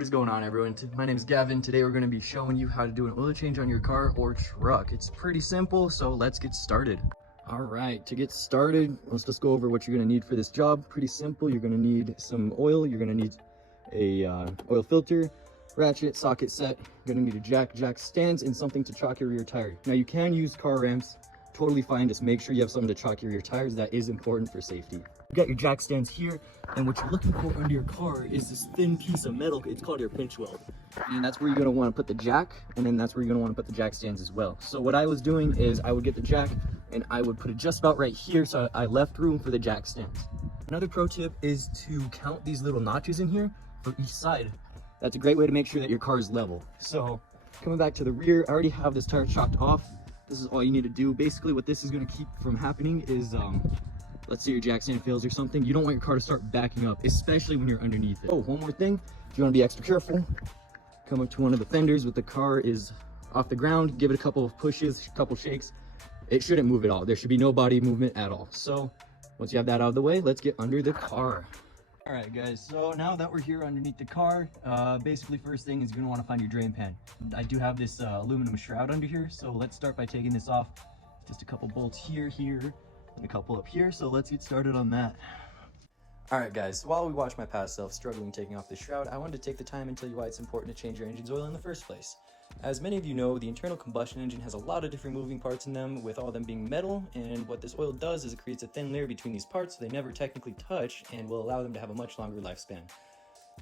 What is going on, everyone? My name is Gavin. Today we're going to be showing you how to do an oil change on your car or truck. It's pretty simple, so let's get started. All right, to get started, let's just go over what you're going to need for this job. Pretty simple. You're going to need some oil. You're going to need a oil filter, ratchet, socket set. You're going to need a jack stands, and something to chock your rear tire. Now, you can use car ramps. Totally fine. Just make sure you have something to chock your rear tires. That is important for safety. You got your jack stands here, and what you're looking for under your car is this thin piece of metal. It's called your pinch weld, and that's where you're going to want to put the jack, and then that's where you're going to want to put the jack stands as well. So what I was doing is I would get the jack and I would put it just about right here, so I left room for the jack stands. Another pro tip is to count these little notches in here for each side. That's a great way to make sure that your car is level. So coming back to the rear, I already have this tire chocked off. This is all you need to do. Basically what this is going to keep from happening is let's say your jack stand fails or something, you don't want your car to start backing up, especially when you're underneath it. Oh, one more thing, if you want to be extra careful, come up to one of the fenders with the car is off the ground, give it a couple of pushes, a couple shakes. It shouldn't move at all. There should be no body movement at all. So once you have that out of the way, let's get under the car. All right, guys, so now that we're here underneath the car, basically first thing is you're gonna wanna find your drain pan. I do have this aluminum shroud under here, so let's start by taking this off. Just a couple bolts here, and a couple up here, so let's get started on that. Alright guys, so while we watch my past self struggling taking off the shroud, I wanted to take the time and tell you why it's important to change your engine's oil in the first place. As many of you know, the internal combustion engine has a lot of different moving parts in them, with all them being metal, and what this oil does is it creates a thin layer between these parts so they never technically touch and will allow them to have a much longer lifespan.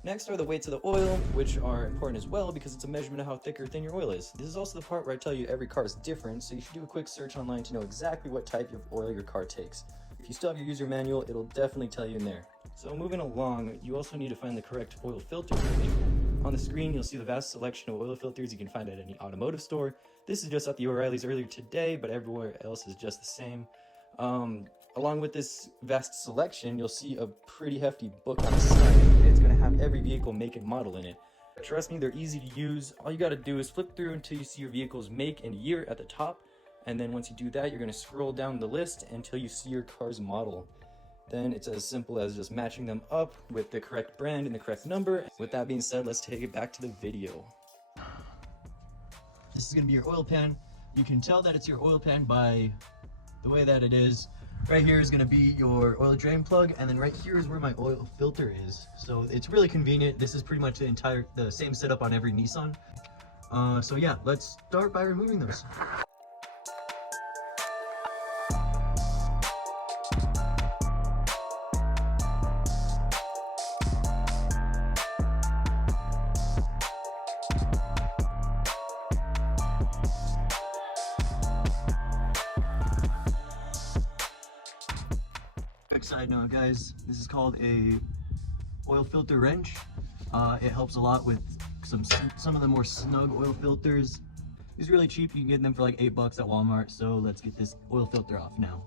Next are the weights of the oil, which are important as well because it's a measurement of how thick or thin your oil is. This is also the part where I tell you every car is different, so you should do a quick search online to know exactly what type of oil your car takes. If you still have your user manual, it'll definitely tell you in there. So moving along, you also need to find the correct oil filter. On the screen, you'll see the vast selection of oil filters you can find at any automotive store. This is just at the O'Reilly's earlier today, but everywhere else is just the same. Along with this vast selection, you'll see a pretty hefty book on the side. It's going to have every vehicle make and model in it. Trust me, they're easy to use. All you got to do is flip through until you see your vehicle's make and year at the top. And then once you do that, you're going to scroll down the list until you see your car's model. Then it's as simple as just matching them up with the correct brand and the correct number. With that being said, let's take it back to the video. This is going to be your oil pan. You can tell that it's your oil pan by the way that it is. Right here is going to be your oil drain plug, and then right here is where my oil filter is. So it's really convenient. This is pretty much the same setup on every Nissan. So yeah, let's start by removing those. Quick side note, guys, this is called a oil filter wrench. It helps a lot with some of the more snug oil filters. It's really cheap. You can get them for like $8 at Walmart. So let's get this oil filter off now.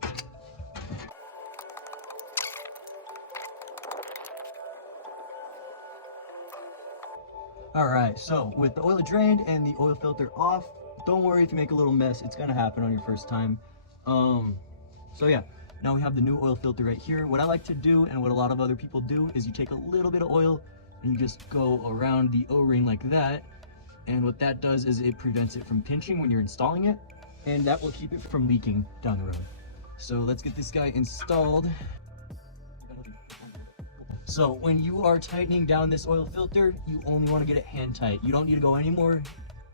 All right, so with the oil drained and the oil filter off, don't worry if you make a little mess. It's gonna happen on your first time. So yeah. Now we have the new oil filter right here. What I like to do, and what a lot of other people do, is you take a little bit of oil and you just go around the O-ring like that. And what that does is it prevents it from pinching when you're installing it, and that will keep it from leaking down the road. So let's get this guy installed. So when you are tightening down this oil filter, you only want to get it hand tight. You don't need to go anymore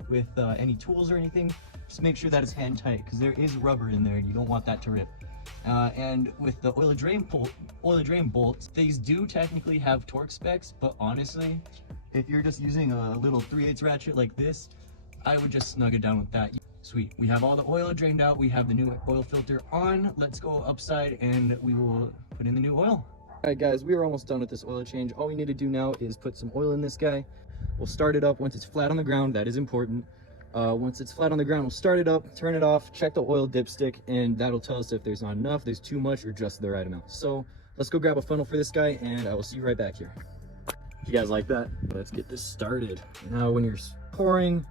with any tools or anything. Just make sure that it's hand tight, because there is rubber in there and you don't want that to rip. And with the oil drain bolts, these do technically have torque specs, but honestly, if you're just using a little 3/8 ratchet like this, I would just snug it down with that. Sweet, we have all the oil drained out, we have the new oil filter on. Let's go upside and we will put in the new oil. All right guys, we are almost done with this oil change. All we need to do now is put some oil in this guy. We'll start it up once it's flat on the ground. That is important. Once it's flat on the ground, we'll start it up, turn it off, check the oil dipstick, and that'll tell us if there's not enough, there's too much, or just the right amount. So let's go grab a funnel for this guy, and I will see you right back here. You guys like that? Let's get this started. Now when you're pouring,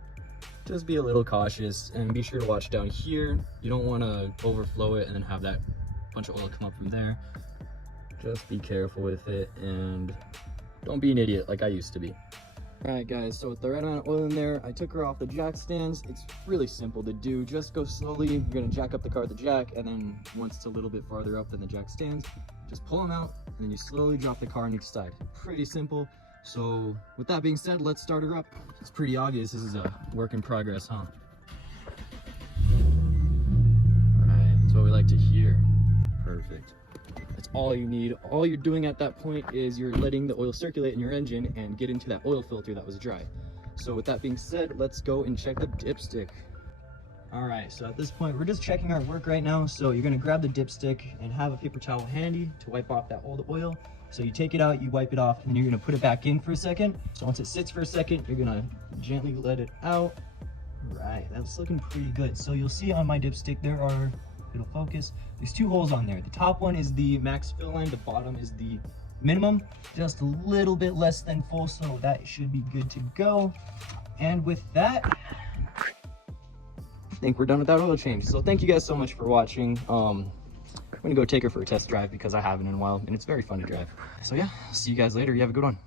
just be a little cautious and be sure to watch down here. You don't want to overflow it and then have that bunch of oil come up from there. Just be careful with it and don't be an idiot like I used to be. Alright guys, so with the right amount of oil in there, I took her off the jack stands. It's really simple to do. Just go slowly. You're going to jack up the car with the jack, and then once it's a little bit farther up than the jack stands, just pull them out, and then you slowly drop the car on each side. Pretty simple. So with that being said, let's start her up. It's pretty obvious this is a work in progress, huh? Alright, that's what we like to hear. Perfect. That's all you need. All you're doing at that point is you're letting the oil circulate in your engine and get into that oil filter that was dry. So with that being said, let's go and check the dipstick. All right, so at this point, we're just checking our work right now. So you're gonna grab the dipstick and have a paper towel handy to wipe off that old oil. So you take it out, you wipe it off, and then you're gonna put it back in for a second. So once it sits for a second, you're gonna gently let it out. Right, that's looking pretty good. So you'll see on my dipstick, there are, it'll focus, there's two holes on there. The top one is the max fill line, the bottom is the minimum, just a little bit less than full, so that should be good to go. And with that, I think we're done with that oil change. So thank you guys so much for watching. I'm gonna go take her for a test drive because I haven't in a while, and it's very fun to drive. So yeah, see you guys later. You have a good one.